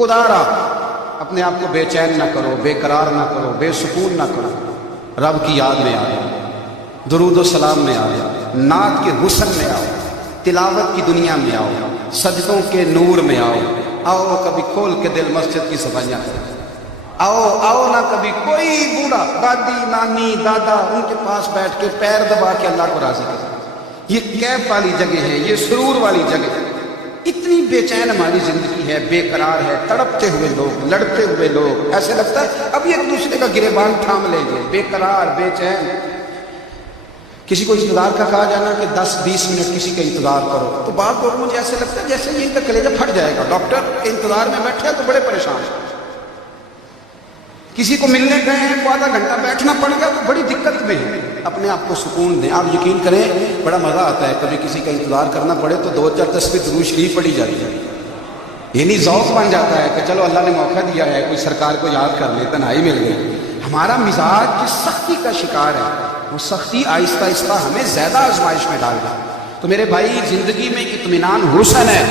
خدا را اپنے آپ کو بے چین نہ کرو، بے قرار نہ کرو، بے سکون نہ کرو، رب کی یاد میں آؤ، درود و سلام میں آؤ، نعت کے حسن میں آؤ، تلاوت کی دنیا میں آؤ، سجدوں کے نور میں آؤ، آؤ کبھی کھول کے دل مسجد کی صفائیاں کرو، آؤ نہ کبھی کوئی بوڑھا دادی نانی دادا ان کے پاس بیٹھ کے پیر دبا کے اللہ کو راضی کرے۔ یہ کیف والی جگہ ہے، یہ سرور والی جگہ ہے۔ اتنی بے چین ہماری زندگی ہے، بے قرار ہے، تڑپتے ہوئے لوگ، لڑتے ہوئے لوگ، ایسے لگتا ہے ابھی ایک دوسرے کا گریبان تھام لیں گے، بے قرار بے چین۔ کسی کو انتظار کا کہا جانا کہ 10-20 منٹ کسی کا انتظار کرو تو بعض لوگوں مجھے ایسے لگتا ہے جیسے یہ ان کا کلیجہ پھٹ جائے گا، ڈاکٹر کے انتظار میں بیٹھے ہیں تو بڑے پریشان ہیں۔ کسی کو ملنے گئے ہیں تو آدھا گھنٹہ بیٹھنا پڑ گیا تو بڑی دقت میں ہے۔ اپنے آپ کو سکون دیں۔ آپ یقین کریں بڑا مزہ آتا ہے کبھی کسی کا انتظار کرنا پڑے تو 2-4 تصویر درود شریف پڑھی جاتی ہے، یعنی ذوق بن جاتا ہے کہ چلو اللہ نے موقع دیا ہے، کوئی سرکار کو یاد کر لے، تنہائی مل گئی۔ ہمارا مزاج جس سختی کا شکار ہے وہ سختی آہستہ آہستہ ہمیں زیادہ آزمائش میں ڈال گئی۔ تو میرے بھائی زندگی میں اطمینان حسن ہے،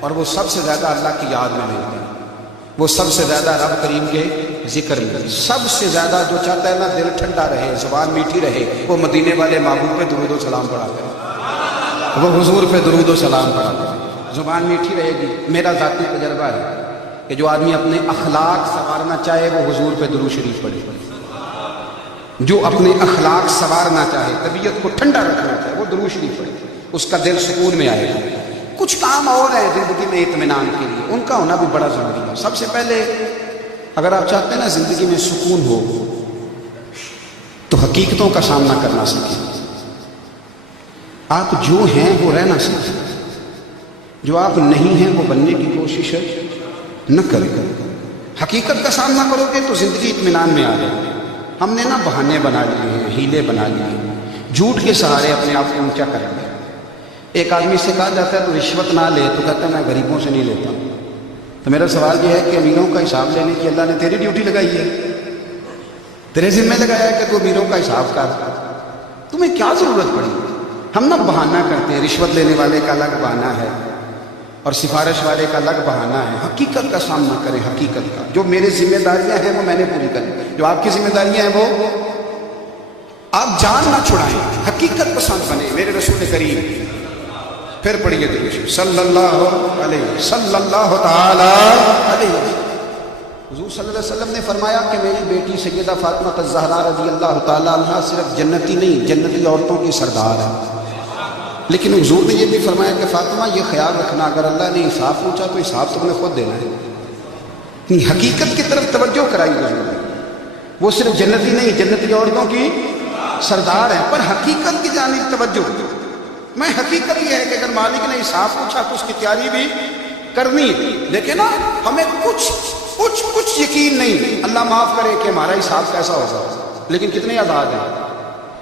اور وہ سب سے زیادہ اللہ کی یاد میں ملتا ہے، وہ سب سے زیادہ رب کریم کے ذکر میں، سب سے زیادہ جو چاہتا ہے نا دل ٹھنڈا رہے، زبان میٹھی رہے، وہ مدینے والے محبوب پہ درود و سلام پڑھا کرے، وہ حضور پہ درود و سلام پڑھا کرے، زبان میٹھی رہے گی۔ میرا ذاتی تجربہ ہے کہ جو آدمی اپنے اخلاق سنوارنا چاہے وہ حضور پہ درود شریف پڑھے، جو اپنے اخلاق سنوارنا چاہے، طبیعت کو ٹھنڈا رکھنا چاہے، وہ درود شریف پڑھے، اس کا دل سکون میں آئے گا۔ کچھ کام اور ہیں زندگی میں اطمینان کے لیے، ان کا ہونا بھی بڑا ضروری ہے۔ سب سے پہلے اگر آپ چاہتے ہیں نا زندگی میں سکون ہو تو حقیقتوں کا سامنا کرنا سیکھیں۔ آپ جو ہیں وہ رہنا سیکھیں، جو آپ نہیں ہیں وہ بننے کی کوشش نہ کریں۔ حقیقت کا سامنا کرو گے تو زندگی اطمینان میں آ جائے گی۔ ہم نے نا بہانے بنا لیے ہیں، ہیلے بنا لیے ہیں، جھوٹ کے سہارے اپنے آپ کو اونچا کر لیا۔ ایک آدمی سے کہا جاتا ہے تو رشوت نہ لے، تو کہتا ہے میں غریبوں سے نہیں لیتا۔ تو میرا سوال یہ ہے کہ امیروں کا حساب لینے کی اللہ نے تیری ڈیوٹی لگائی ہے، تیرے ذمہ لگایا ہے کہ تو امیروں کا حساب کر، تمہیں کیا ضرورت پڑی؟ ہم نا بہانہ کرتے ہیں، رشوت لینے والے کا الگ بہانہ ہے اور سفارش والے کا الگ بہانہ ہے۔ حقیقت کا سامنا کریں، حقیقت کا۔ جو میرے ذمہ داریاں ہیں وہ میں نے پوری کریں، جو آپ کی ذمہ داریاں ہیں وہ آپ جان نہ چھڑائیں، حقیقت پسند بنے۔ میرے رسول کریم پھر پڑھیے درود صلی اللہ علیہ صلی اللہ تعالی علیہ وسلم۔ حضور صلی اللہ علیہ وسلم نے فرمایا کہ میری بیٹی سیدہ فاطمہ الزہرا رضی اللہ تعالی عنہا صرف جنتی نہیں، جنتی عورتوں کی سردار ہے۔ لیکن حضور نے یہ بھی فرمایا کہ فاطمہ یہ خیال رکھنا اگر اللہ نے حساب پوچھا تو حساب تم نے خود دینا ہے۔ حقیقت کی طرف توجہ کرائی حضور نے، وہ صرف جنتی نہیں، جنتی عورتوں کی سردار ہیں، پر حقیقت کی جانب توجہ۔ میں حقیقت یہ ہے کہ اگر مالک نے حساب پوچھا تو اس کی تیاری بھی کرنی ہے، لیکن نا ہمیں کچھ یقین نہیں، اللہ معاف کرے کہ ہمارا حساب کیسا ہوگا۔ لیکن کتنے آزاد ہیں،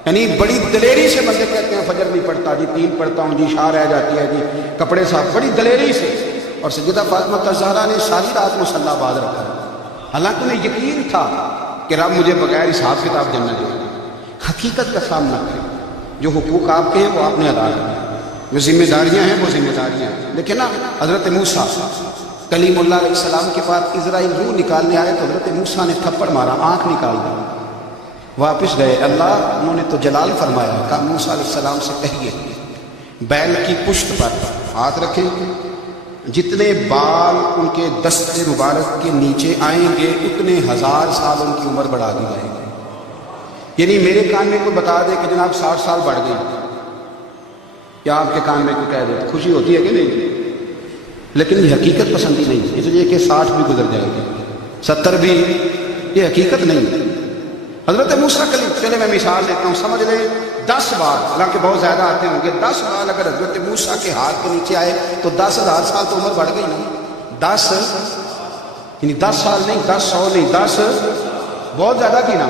یعنی بڑی دلیری سے بندے کہتے ہیں فجر نہیں پڑھتا جی، 3 پڑھتا ہوں جی، شاہ رہ جاتی ہے جی، کپڑے صاحب، بڑی دلیری سے۔ اور سیدہ فاطمہ الزہرا نے ساری رات مصلی باز رکھا، حالانکہ انہیں یقین تھا کہ رب مجھے بغیر حساب کتاب جنت دے گا۔ حقیقت کا سامنا کریں، جو حقوق آپ کے ہیں وہ آپ نے ادا کرنا، جو ذمہ داریاں ہیں وہ ذمہ داریاں ہیں۔ لیکن نا حضرت موسیٰ کلیم اللہ علیہ السلام کے پاس اسرائیل روح نکالنے آئے تو حضرت موسیٰ نے تھپڑ مارا، آنکھ نکال دی، واپس گئے۔ اللہ انہوں نے تو جلال فرمایا، کہا موسیٰ علیہ السلام سے کہیے بیل کی پشت پر ہاتھ رکھیں، جتنے بال ان کے دست مبارک کے نیچے آئیں گے اتنے 1000 سال ان کی عمر بڑھا دی جائے گی۔ یعنی میرے کان میں کوئی بتا دے کہ جناب 60 سال بڑھ گئی، یا آپ کے کان میں کوئی کہہ دے، خوشی ہوتی ہے کہ نہیں؟ لیکن یہ حقیقت پسندی نہیں، اس لیے کہ 60 بھی گزر جائے گی، 70 بھی، یہ حقیقت نہیں۔ حضرت موسیٰ کلیم، چلے میں مثال دیتا ہوں، سمجھ لیں 10 بال، حالانکہ بہت زیادہ آتے ہوں گے، 10 بال اگر حضرت موسیٰ کے ہاتھ کے نیچے آئے تو 10,000 سال تو عمر بڑھ گئی نا۔ 10 یعنی 10 سال نہیں، 10 100 نہیں، 10 بہت زیادہ کی نا۔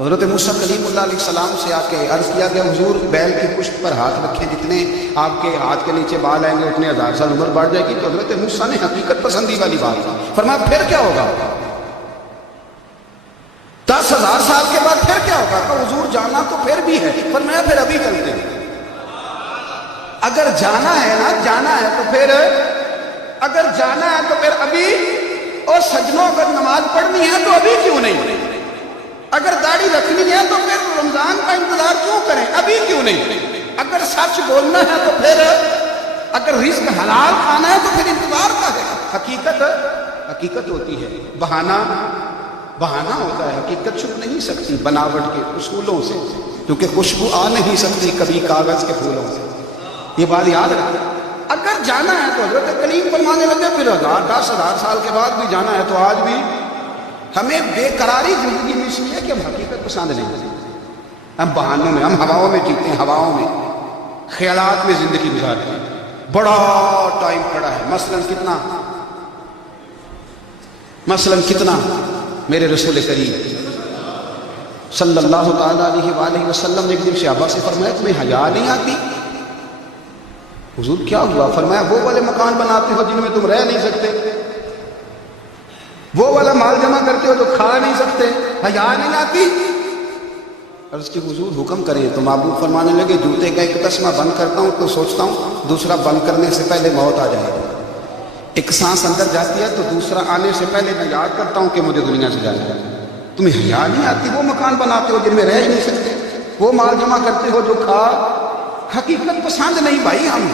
حضرت موسیٰ کلیم اللہ علیہ السلام سے آ کے عرض کیا گیا حضور بیل کی پشت پر ہاتھ رکھیں، جتنے آپ کے ہاتھ کے نیچے بال آئیں گے اتنے 1000 سال عمر بڑھ جائے گی۔ تو حضرت موسیٰ نے حقیقت پسندی والی بات کی، فرمایا پھر کیا ہوگا؟ 10,000 سال کے بعد پھر کیا ہوگا؟ کہ حضور جانا تو پھر بھی ہے، فرمایا پھر ابھی چلتے ہیں۔ اگر جانا ہے نا، جانا ہے تو پھر اگر جانا ہے تو پھر ابھی، اور سجنوں اگر نماز پڑھنی ہے تو ابھی کیوں نہیں؟ اگر داڑھی رکھنی ہے تو پھر رمضان کا انتظار کیوں کریں؟ ابھی کیوں نہیں؟ اگر سچ بولنا ہے تو پھر، اگر رزق حلال کھانا ہے تو پھر انتظار کا ہے۔ حقیقت ہوتی ہے، بہانہ ہوتا ہے، حقیقت چھپ نہیں سکتی بناوٹ کے اصولوں سے، کیونکہ خوشبو آ نہیں سکتی کبھی کاغذ کے پھولوں سے۔ یہ بات یاد رکھنا، اگر جانا ہے تو حضرت کلیم فرمانے لگے پھر 10,000 سال کے بعد بھی جانا ہے تو آج بھی ہمیں بے قراری زندگی میں اس لیے کہ ہم حقیقت پسند نہیں کرتے، ہم بہانوں میں، ہم ہواؤں میں جیتے ہیں، ہواؤں میں، خیالات میں زندگی گزارتے ہیں۔ بڑا ٹائم پڑا ہے، مثلاً کتنا میرے رسول کریم صلی اللہ تعالیٰ علیہ وآلہ وسلم نے ایک دن صحابہ سے فرمایا تمہیں حیا نہیں آتی؟ حضور کیا ہوا؟ فرمایا وہ والے مکان بناتے ہو جن میں تم رہ نہیں سکتے، وہ والا مال جمع کرتے ہو جو کھا نہیں سکتے، حیا نہیں آتی؟ عرض کی حضور حکم کریں تو معبود فرمانے لگے جوتے کا ایک تسمہ بند کرتا ہوں تو سوچتا ہوں دوسرا بند کرنے سے پہلے موت آ جائے گی، ایک سانس اندر جاتی ہے تو دوسرا آنے سے پہلے میں یاد کرتا ہوں کہ مجھے دنیا سے جانا ہے۔ تمہیں حیا نہیں آتی؟ وہ مکان بناتے ہو جن میں رہ ہی نہیں سکتے، وہ مال جمع کرتے ہو جو کھا، حقیقت پسند نہیں بھائی ہم۔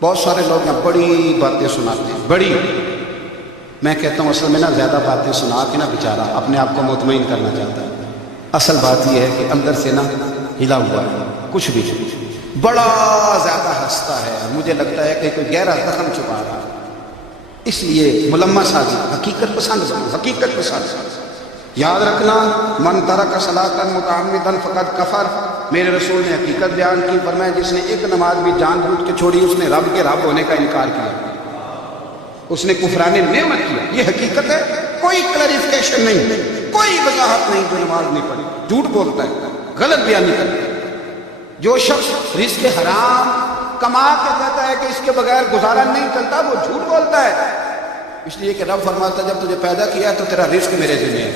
بہت سارے لوگ نا بڑی باتیں سناتے ہیں، بڑی، میں کہتا ہوں اصل میں نا زیادہ باتیں سنا کے نا بیچارہ اپنے آپ کو مطمئن کرنا چاہتا ہے، اصل بات یہ ہے کہ اندر سے نا ہلا ہوا ہے، کچھ بھی بڑا زیادہ ہنستا ہے، مجھے لگتا ہے کہ کوئی گہرا زخم چھپا رہا ہے، اس لیے ملمہ سازی، حقیقت پسند، حقیقت پسند۔ یاد رکھنا، من ترک صلاۃ متعمدا فقد کفر، میرے رسول نے حقیقت بیان کی، فرمایا جس نے ایک نماز بھی جان بوجھ کے چھوڑی اس نے رب کے رب ہونے کا انکار کیا، اس نے کفران نعمت کیا۔ یہ حقیقت ہے، کوئی کلیریفیکیشن نہیں، کوئی وضاحت نہیں۔ جو نماز نہیں پڑھی جھوٹ بولتا ہے، غلط بیانی کرتا ہے۔ جو شخص رزق حرام کما کے کہتا ہے کہ اس کے بغیر گزارا نہیں چلتا، وہ جھوٹ بولتا ہے، اس لیے کہ رب فرماتا ہے جب تجھے پیدا کیا تو تیرا رزق میرے ذمہ ہے۔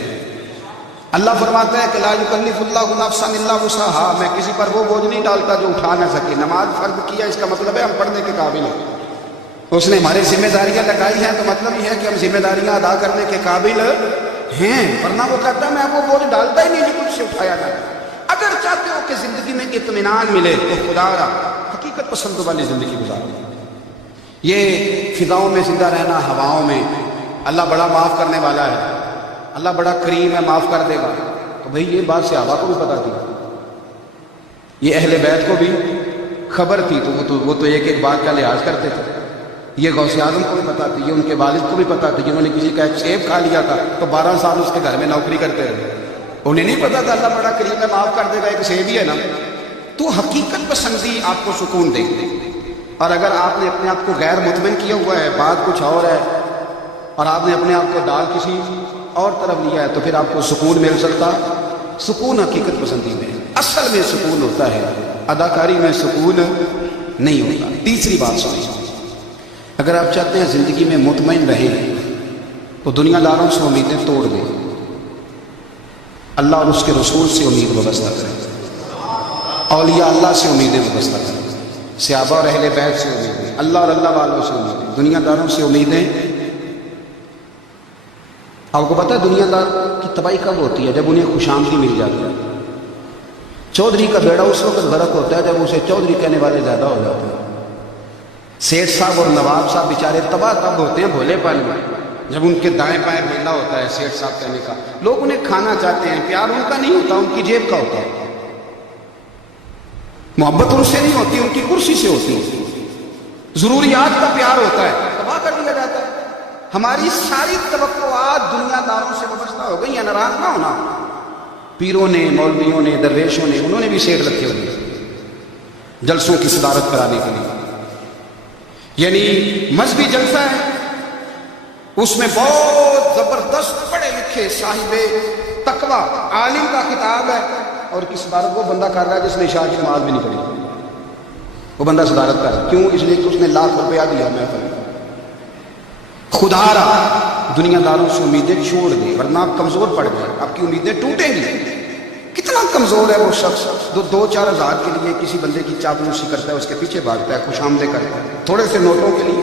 اللہ فرماتا ہے کہ لا یکلف اللہ نفسا الا وسعها، میں کسی پر وہ بوجھ نہیں ڈالتا جو اٹھا نہ سکے۔ نماز فرض کیا اس کا مطلب ہے ہم پڑھنے کے قابل ہیں، اس نے ہماری ذمہ داریاں لگائی ہیں تو مطلب یہ ہے کہ ہم ذمہ داریاں ادا کرنے کے قابل ہیں، ورنہ وہ کہتا ہے میں آپ کو بوجھ ڈالتا ہی نہیں جو کچھ سے اٹھایا جائے۔ اگر چاہتے ہو کہ زندگی میں اطمینان ملے تو خدا را حقیقت پسند والی زندگی گزارو۔ یہ فضاؤں میں زندہ رہنا، ہواؤں میں، اللہ بڑا معاف کرنے والا ہے، اللہ بڑا کریم ہے، معاف کر دے گا، تو بھئی یہ بات صحابہ کو بھی پتا تھی، یہ اہل بیت کو بھی خبر تھی، تو وہ تو ایک ایک بات کا لحاظ کرتے تھے۔ یہ غوث اعظم کو بھی پتا تھی، یہ ان کے والد کو بھی پتا تھی، جنہوں نے کسی کا ایک سیب کھا لیا تھا تو 12 سال اس کے گھر میں نوکری کرتے رہے، انہیں نہیں پتا تھا اللہ بڑا کریم ہے، معاف کر دے گا، ایک سیب ہی ہے نا۔ تو حقیقت پسندی آپ کو سکون دے گی، اور اگر آپ نے اپنے آپ کو غیر مطمئن کیا ہوا ہے، بات کچھ اور ہے، اور آپ نے اپنے آپ کو ڈال کسی اور طرف لیا ہے، تو پھر آپ کو سکون مل سکتا۔ سکون حقیقت پسندی میں اصل میں سکون ہوتا ہے، اداکاری میں سکون نہیں ہوتا۔ تیسری بات سنیں، اگر آپ چاہتے ہیں زندگی میں مطمئن رہیں تو دنیا داروں سے امیدیں توڑ دیں، اللہ اور اس کے رسول سے امید وابستہ کریں، اولیاء اللہ سے امیدیں وابستہ کریں، صحابہ اور اہل بیت سے امیدیں، اللہ اور اللہ والوں سے امیدیں، دنیا داروں سے امیدیں۔ آپ کو پتہ ہے دنیا دار کی تباہی کب ہوتی ہے؟ جب انہیں خوش آمدی مل جاتی ہے۔ چودھری کا بیڑا اس وقت غرق ہوتا ہے جب اسے چودھری کہنے والے زیادہ ہو جاتے ہیں۔ سیٹھ صاحب اور نواب صاحب بیچارے تباہ تب ہوتے ہیں بھولے پن میں، جب ان کے دائیں بائیں میلا ہوتا ہے سیٹھ صاحب کہنے کا، لوگ انہیں کھانا چاہتے ہیں، پیار ان کا نہیں ہوتا، ان کی جیب کا ہوتا ہے، محبت ان سے نہیں ہوتی، ان کی کرسی سے ہوتی ہے، ضروریات کا پیار ہوتا ہے، تباہ کر دیا جاتا ہے۔ ہماری ساری توقعات دنیا داروں سے وابستہ ہو گئی ہیں، ناراض نہ ہونا۔ پیروں نے، مولویوں نے، درویشوں نے، انہوں نے بھی سیٹ رکھے ہوئے جلسوں کی صدارت کرانے کے لیے، یعنی مذہبی جلسہ ہے، اس میں بہت زبردست پڑھے لکھے صاحب تقوی عالم کا خطاب ہے، اور کی صدارت وہ بندہ کر رہا ہے جس نے عشاء کی نماز بھی نہیں پڑھی، وہ بندہ صدارت کر رہا ہے، کیوں؟ اس لیے کہ اس نے ₹1,00,000 دیا محفل۔ خدا را دنیا داروں سے امیدیں چھوڑ دیں، ورنہ آپ کمزور پڑ گئے، آپ کی امیدیں ٹوٹیں گی۔ کتنا کمزور ہے وہ شخص جو 2-4 ہزار کے لیے کسی بندے کی چاپلوسی کرتا ہے، اس کے پیچھے بھاگتا ہے، خوش آمدیں کرتا ہے، تھوڑے سے نوٹوں کے لیے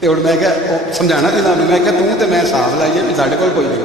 ਤੇ ਹੁਣ ਮੈਂ ਕਿਹਾ ਸਮਝਾਣਾ ਸੀ ਤੁਹਾਨੂੰ, ਮੈਂ ਕਿਹਾ ਤੂੰ ਤੇ ਮੈਂ ਹਿਸਾਬ ਲਾਈਏ ਵੀ ਸਾਡੇ ਕੋਲ ਕੋਈ ਨਹੀਂ,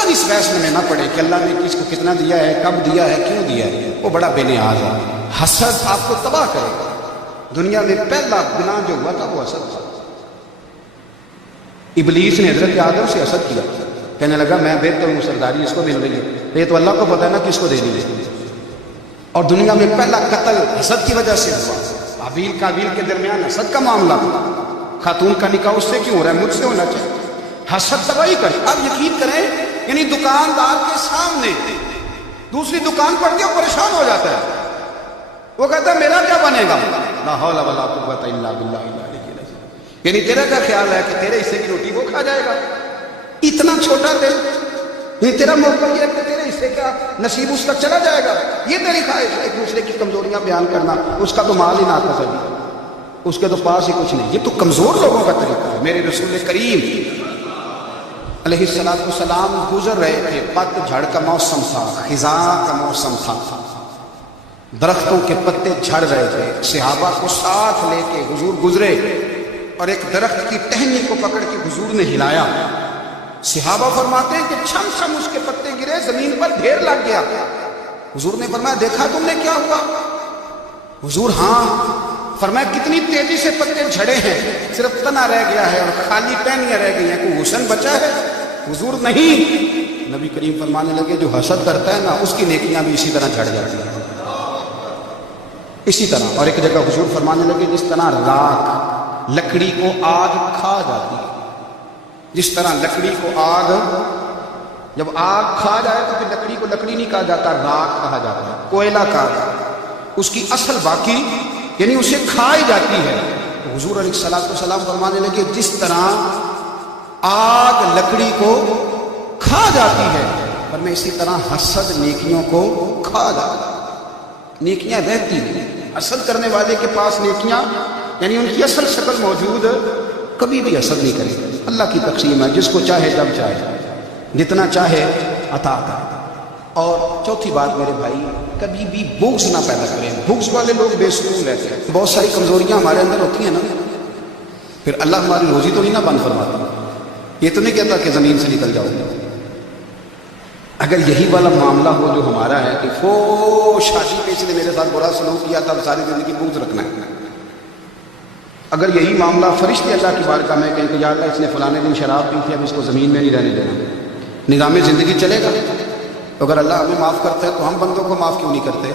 ابتاً اس بحث میں نہ پڑے کہ اللہ نے کس کو کتنا دیا ہے، کب دیا ہے، کیوں دیا ہے، وہ بڑا بے نیاز ہے۔ حسد آپ کو تباہ کرے گا۔ دنیا میں پہلا گناہ جو ہوا تھا وہ حسد تھا۔ ابلیس نے حضرت آدم سے حسد کیا، کہنے لگا میں بہتر ہوں، سرداری اس کو مل رہی ہے، یہ تو اللہ کو پتہ ہے نا کس کو دینی ہے۔ اور دنیا میں پہلا قتل حسد کی وجہ سے ہوا۔ حابیل قابیل کے درمیان حسد کا معاملہ تھا، خاتون کا نکاح اس سے کیوں ہو رہا ہے، مجھ سے ہونا چاہیے۔ حسد تباہی کر۔ اب یقین کریں، یعنی دکاندار کے سامنے دوسری دکان پر کیا پریشان ہو جاتا ہے، وہ کہتا ہے میرا کیا بنے گا، لا حول ولا قوت الا باللہ۔ یعنی تیرا کیا خیال ہے کہ تیرے حصے کی روٹی وہ کھا جائے گا، اتنا چھوٹا دل، یہ تیرا موقع یہ ہے کہ تیرے حصے کا نصیب اس تک چلا جائے گا، یہ تیری خواہش ہے۔ ایک دوسرے کی کمزوریاں بیان کرنا، اس کا تو مال ہی نہ آتا سبھی، اس کے تو پاس ہی کچھ نہیں، یہ تو کمزور لوگوں کا طریقہ ہے۔ میرے رسول کریم علیہ السلام گزر رہے تھے، پت جھڑ کا موسم تھا، خزاں کا موسم تھا، درختوں کے پتے جھڑ رہے تھے، صحابہ کو ساتھ لے کے حضور گزرے اور ایک درخت کی ٹہنی کو پکڑ کے حضور نے ہلایا۔ صحابہ فرماتے ہیں کہ چھم چھم اس کے پتے گرے، زمین پر ڈھیر لگ گیا۔ حضور نے فرمایا دیکھا تم نے کیا ہوا؟ حضور ہاں۔ فرمایا کتنی تیزی سے پتے جھڑے ہیں، صرف تنا رہ گیا ہے اور خالی ٹہنیاں رہ گئی ہیں، کوئی حسن بچا ہے؟ حضور نہیں۔ نبی کریم فرمانے لگے جو حسد کرتا ہے نا اس کی نیکیاں بھی اسی طرح جھڑ جاتی ہیں، اسی طرح۔ اور ایک جگہ حضور فرمانے لگے جس طرح راکھ لکڑی کو آگ کھا جاتی ہے، جس طرح لکڑی کو آگ، جب آگ کھا جائے تو پھر لکڑی کو لکڑی نہیں کہا جاتا، راکھ کہا جاتا ہے، کوئلہ کہا جاتا ہے، اس کی اصل باقی یعنی اسے کھائی جاتی ہے۔ تو حضور علیہ السلام فرمانے لگے جس طرح آگ لکڑی کو کھا جاتی ہے، پر میں اسی طرح حسد نیکیوں کو کھا جاتا ہے۔ نیکیاں رہتی ہیں، حسد کرنے والے کے پاس نیکیاں یعنی ان کی اصل شکل موجود، کبھی بھی حسد نہیں کرے۔ اللہ کی تقسیم ہے، جس کو چاہے جب چاہے جتنا چاہے عطا کرے۔ اور چوتھی بات میرے بھائی، کبھی بھی بغض نہ پیدا کریں۔ بغض والے لوگ بے سکون رہتے ہیں، بہت ساری کمزوریاں ہمارے اندر ہوتی ہیں نا، پھر اللہ ہماری روزی تو نہیں نہ بند فرماتا، یہ تو نہیں کہتا کہ زمین سے نکل جاؤ گے۔ اگر یہی والا معاملہ ہو جو ہمارا ہے کہ وہ شادی پہ اس نے میرے ساتھ برا سلوک کیا تھا، ساری زندگی بغض رکھنا ہے۔ اگر یہی معاملہ فرشتے اللہ کی بارگاہ میں کہیں کہ یا اللہ اس نے فلانے دن شراب پی تھی، اب اس کو زمین میں نہیں رہنے دینا، نظام زندگی چلے گا؟ اگر اللہ ہمیں معاف کرتا ہے تو ہم بندوں کو معاف کیوں نہیں کرتے؟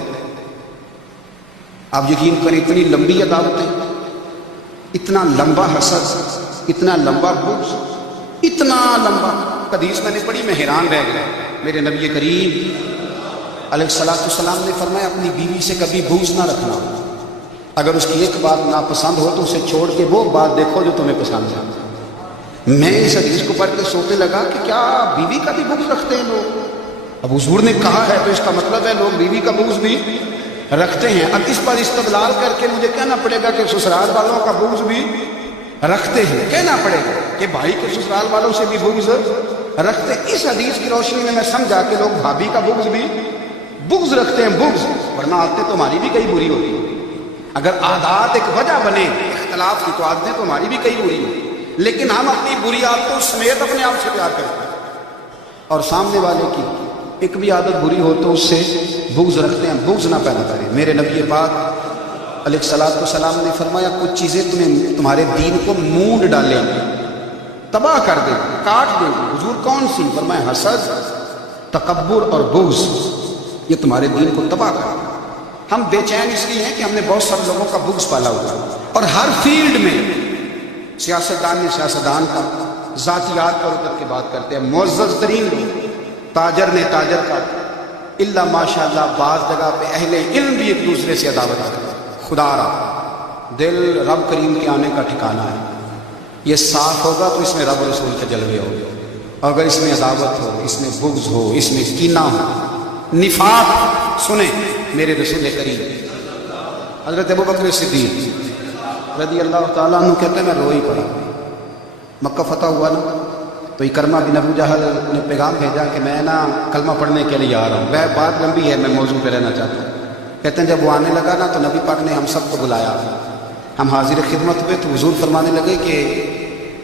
آپ یقین کریں اتنی لمبی عداوتیں، اتنا لمبا حسد، اتنا لمبا بغض، اتنا لمبا حدیث میں نے پڑھی، میں حیران رہ گیا۔ میرے نبی کریم علیہ السلام نے فرمایا اپنی بیوی سے کبھی بغض نہ رکھنا، اگر اس کی ایک بات ناپسند ہو تو اسے چھوڑ کے وہ بات دیکھو جو تمہیں پسند ہے۔ میں اس حدیث کو پڑھ کے سوچنے لگا کہ کیا بیوی کا بھی بغض رکھتے ہیں لوگ؟ اب حضور نے کہا ہے تو اس کا مطلب ہے لوگ بیوی کا بغض بھی رکھتے ہیں۔ اب اس پر استدلال کر کے مجھے کہنا پڑے گا کہ سسرال والوں کا بغض بھی رکھتے ہیں، کہنا پڑے گا کہ بھائی کے سسرال والوں سے بھی بغض رکھتے ہیں۔ اس حدیث کی روشنی میں سمجھا کہ لوگ بھابھی کا بغض بھی بغض رکھتے ہیں، بغض، ورنہ عادتیں تو ہماری بھی کئی بری ہوتی ہیں۔ اگر عادات ایک وجہ بنے اختلاف کی تو عادتیں تو ہماری بھی کئی بری ہیں، لیکن ہم اپنی بری عادتوں سمیت اپنے آپ سے پیار کرتے ہیں، اور سامنے والے کی ایک بھی عادت بری ہو تو اس سے بغض رکھتے ہیں۔ بغض نہ پیدا کریں۔ میرے نبی پاک علیہ السلام نے فرمایا کچھ چیزیں تمہارے دین کو مونڈ ڈالیں گی، تباہ کر دیں گی، کاٹ دیں گی۔ حضور کون سی؟ فرمایا حسد، تکبر اور بغض، یہ تمہارے دین کو تباہ کر دیں۔ ہم بے چین اس لیے ہیں کہ ہم نے بہت سارے لوگوں کا بغض پالا ہوا ہے، اور ہر فیلڈ میں سیاستدان نے سیاستدان کا، ذاتیات پر اتر کے بات کرتے ہیں، معزز ترین لوگ، تاجر نے تاجر کا، الا ماشاءاللہ بعض جگہ پہ اہل علم بھی ایک دوسرے سے عداوت کرتے ہیں۔ خدا را دل رب کریم کے آنے کا ٹھکانہ ہے، یہ صاف ہوگا تو اس میں رب رسول کے جلوے ہو، اور اگر اس میں عداوت ہو، اس میں بغض ہو، اس میں کینہ ہو، نفاق، سنیں میرے رسول کریم حضرت ابوبکر صدیق رضی اللہ تعالیٰ عنہ کہتے ہیں میں رو ہی پڑا۔ مکہ فتح ہوا نا تو اکرمہ بن ابو جہل نے پیغام بھیجا کہ میں نا کلمہ پڑھنے کے لیے آ رہا ہوں۔ وہ بات لمبی ہے، میں موضوع پہ رہنا چاہتا ہوں۔ کہتے ہیں جب وہ آنے لگا نا تو نبی پاک نے ہم سب کو بلایا، ہم حاضر خدمت ہوئے تو حضور فرمانے لگے کہ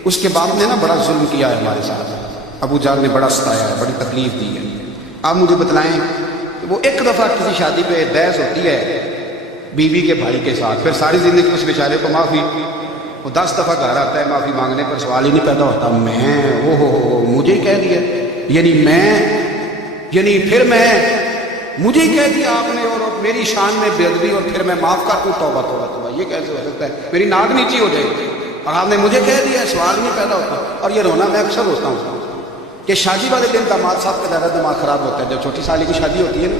اس کے باپ نے نا بڑا ظلم کیا ہے ہمارے ساتھ، ابو جہل نے بڑا ستایا ہے، بڑی تکلیف دی ہے۔ آپ مجھے بتلائیں، وہ ایک دفعہ کسی شادی پہ بحث ہوتی ہے بیوی کے بھائی کے ساتھ، پھر ساری زندگی اس بیچارے کو معافی، وہ 10 دفعہ گھر آتا ہے معافی مانگنے پر سوال ہی نہیں پیدا ہوتا، میں مجھے ہی کہہ دیا، یعنی پھر مجھے ہی کہہ دیا آپ نے، اور میری شان میں بے ادبی، اور پھر میں معاف کر دوں، توبہ توبہ توبہ، یہ کیسے ہو سکتا ہے؟ میری ناک نیچی ہو جائے گی، اور آپ نے مجھے کہہ دیا، سوال ہی نہیں پیدا ہوتا۔ اور یہ رونا میں اکثر ہوتا ہوں کہ شادی والے دن داماد صاحب کا زیادہ دماغ خراب ہوتا ہے، جب چھوٹی سالی کی شادی ہوتی ہے نا،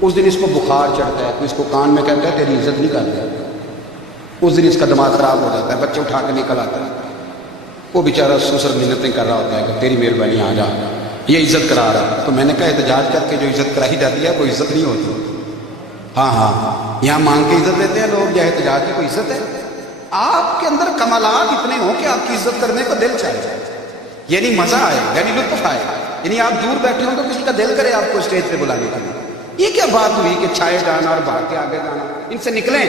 اس دن اس کو بخار چڑھتا ہے، تو اس کو کان میں کہتا ہے تیری عزت نہیں کرتا، اس دن اس کا دماغ خراب ہو جاتا ہے، بچے اٹھا کے نکل آتا ہے، وہ بیچارہ سسر منتیں کر رہا ہوتا ہے کہ تیری مہربانی آ جا، یہ عزت کرا رہا ہے۔ تو میں نے کہا احتجاج کر کے جو عزت کرائی جاتی ہے وہ عزت نہیں ہوتی۔ ہاں یہاں مانگ کے عزت دیتے ہیں لوگ، یا احتجاج کی کوئی عزت ہے؟ آپ کے اندر کمالات اتنے ہوں کہ آپ کی عزت کرنے کو دل چاہے، یعنی مزہ آئے، یعنی لطف آئے، یعنی آپ دور بیٹھے ہوں تو کسی کا دل کرے آپ کو اسٹیج پہ بلانے کے لیے۔ یہ کیا بات ہوئی کہ چھائے جانا اور بھاگ کے آگے جانا؟ ان سے نکلیں۔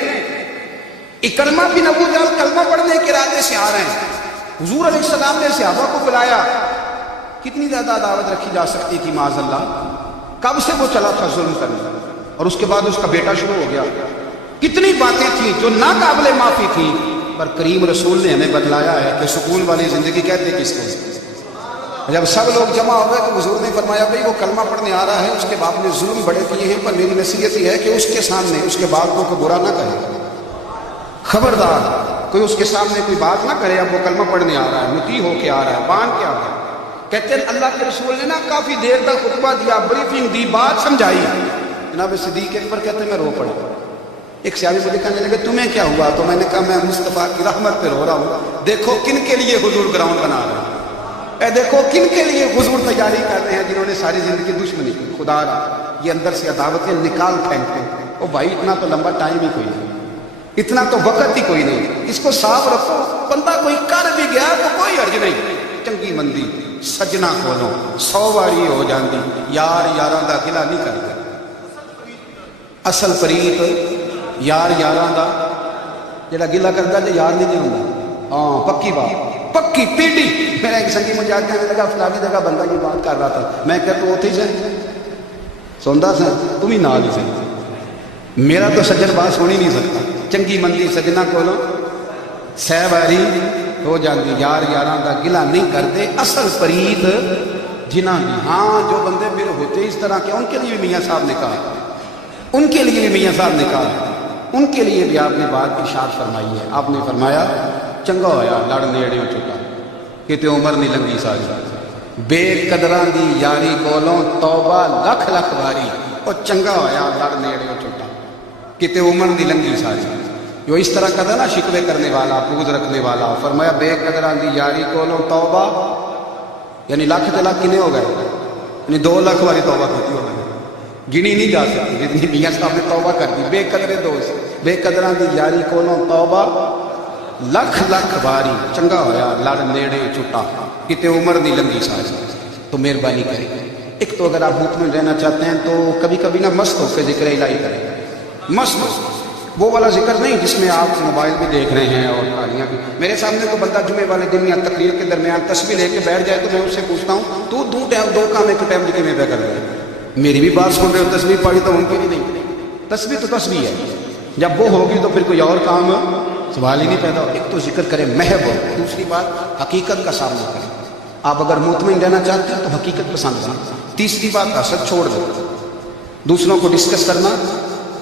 اکرمہ بن ابو جہل کلمہ پڑھنے کے ارادے سے آ رہے ہیں، حضور علیہ السلام نے صحابہ کو بلایا، کتنی زیادہ دعوت رکھی جا سکتی تھی معاذ اللہ؟ کب سے وہ چلا تھا ظلم کرنے، اور اس کے بعد اس کا بیٹا شروع ہو گیا، کتنی باتیں تھیں جو ناقابل معافی تھیں، پر کریم رسول نے ہمیں بتلایا ہے کہ سکون والی زندگی کہتے کس کو؟ جب سب لوگ جمع ہو گئے تو حضور نے فرمایا بھائی وہ کلمہ پڑھنے آ رہا ہے، اس کے باپ نے ظلم بڑے کیے ہیں، پر میری نصیحت یہ ہے کہ اس کے سامنے اس کے باپ کو برا نہ کہے، خبردار کوئی اس کے سامنے کوئی بات نہ کرے، اب وہ کلمہ پڑھنے آ رہا ہے، مطیع ہو کے آ رہا ہے، باندھ کے آ رہا ہے۔ کہتے ہیں اللہ کے رسول نے نا کافی دیر تک خطبہ دیا، بریفنگ دی، بات سمجھائی، جناب صدیق اکبر کہتے ہیں میں رو پڑا۔ ایک صحابی مجھے کہنے لگے تمہیں کیا ہوا؟ تو میں نے کہا میں مصطفیٰ کی رحمت پہ رو رہا ہوں، دیکھو کن کے لیے حضور گراؤنڈ بنا رہے ہیں، اے دیکھو کن کے لیے حضور تیاری کر رہے ہیں، جنہوں نے ساری زندگی دشمنی کی، خدا یہ اندر سے عداوتیں نکال پھینکتے ہیں۔ او بھائی اتنا تو لمبا ٹائم ہی کوئی نہیں، اتنا تو وقت ہی کوئی نہیں، اس کو صاف رکھو، بندہ کوئی کر بھی گیا تو کوئی حرج نہیں، چنگی مندی سجنا کھولو 100 واری ہو جاندی، یار یاراں دا گلا نہیں کردا، اصل پریت یار یاراں دا جڑا گلا کردا تے یار نہیں ہوندا۔ ہاں پکی بات، پکی پیٹی۔ میرا ایک سنگی مجھے آج کہنے لگا فلانی جگہ بندہ یہ بات کر رہا تھا، میں کہ تو اوتھے سے سندا سا تم ہی نال ہی سے، میرا تو سجن بات سن ہی نہیں سکتا، چنگی مندی سجنا کولو 100 واری ہو جاندی، یار یاراں دا گلا نہیں کرتے، اصل پریت جنہاں دی۔ ہاں جو بندے میرے ہوتے اس طرح کے ان کے لیے بھی میاں صاحب نے کہا، ان کے لیے بھی میاں صاحب نے کہا، ان کے لیے بھی آپ نے بات ارشاد فرمائی ہے۔ آپ نے فرمایا چنگا ہویا لڑ نیڑے ہو چکا، کتے عمر نہیں لنگی ساری، بے قدراں دی یاری کولوں توبہ لکھ لکھ واری، اور چنگا ہویا لڑ نیڑے ہو چکا، کتے عمر نہیں لنگی ساری۔ جو اس طرح کا تھا نا شکوے کرنے والا، بغض رکھنے والا، فرمایا بے قدراں دی یاری کولوں توبہ، یعنی لاکھ تے لاکھ کنے ہو گئے، یعنی 2 لاکھ واری توبہ کرتی ہو گئی، گنی نہیں جا سکتی جتنی میاں صاحب نے توبہ کر دی۔ بے قدرے دوست، بے قدراں دی یاری کولوں توبہ لکھ لکھ واری، چنگا ہویا لڑ نیڑے چھٹا، کتے عمر نہیں لنگی ساری۔ تو مہربانی کریں، ایک تو اگر آپ مطمئن رہنا چاہتے ہیں تو کبھی کبھی نا مست ہو کے ذکر الہی کریں، مست وہ والا ذکر نہیں جس میں آپ موبائل بھی دیکھ رہے ہیں اور کہانیاں بھی۔ میرے سامنے تو بندہ جمعے والے دن یا تقریر کے درمیان تسبیح لے کے بیٹھ جائے تو میں اس سے پوچھتا ہوں تو دو کام ایک ٹائم لکھے میں کر رہے ہیں، میری بھی بات سن رہے ہو، تسبیح پڑھی تو ان کی بھی نہیں، تسبیح تو تسبیح ہے، جب وہ ہوگی تو پھر کوئی اور کام سوال ہی نہیں پیدا۔ ایک تو ذکر کریں محب، دوسری بات حقیقت کا سامنا کریں۔ آپ اگر مطمئن رہنا چاہتے ہیں تو حقیقت پسند کریں، تیسری بات حسد چھوڑ دیں، دوسروں کو ڈسکس کرنا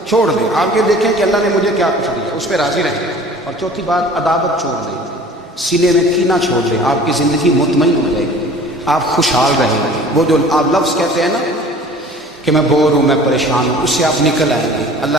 چھوڑ دیں، آپ یہ دیکھیں کہ اللہ نے مجھے کیا کچھ دیا اس پہ راضی رہیں، اور چوتھی بات عداوت چھوڑ دیں، سینے میں کینہ چھوڑ دیں، آپ کی زندگی مطمئن ہو جائے گی، آپ خوشحال رہیں گے۔ وہ جو آپ لفظ کہتے ہیں نا کہ میں بور ہوں، میں پریشان ہوں، اس سے آپ نکل آئیں گے۔ اللہ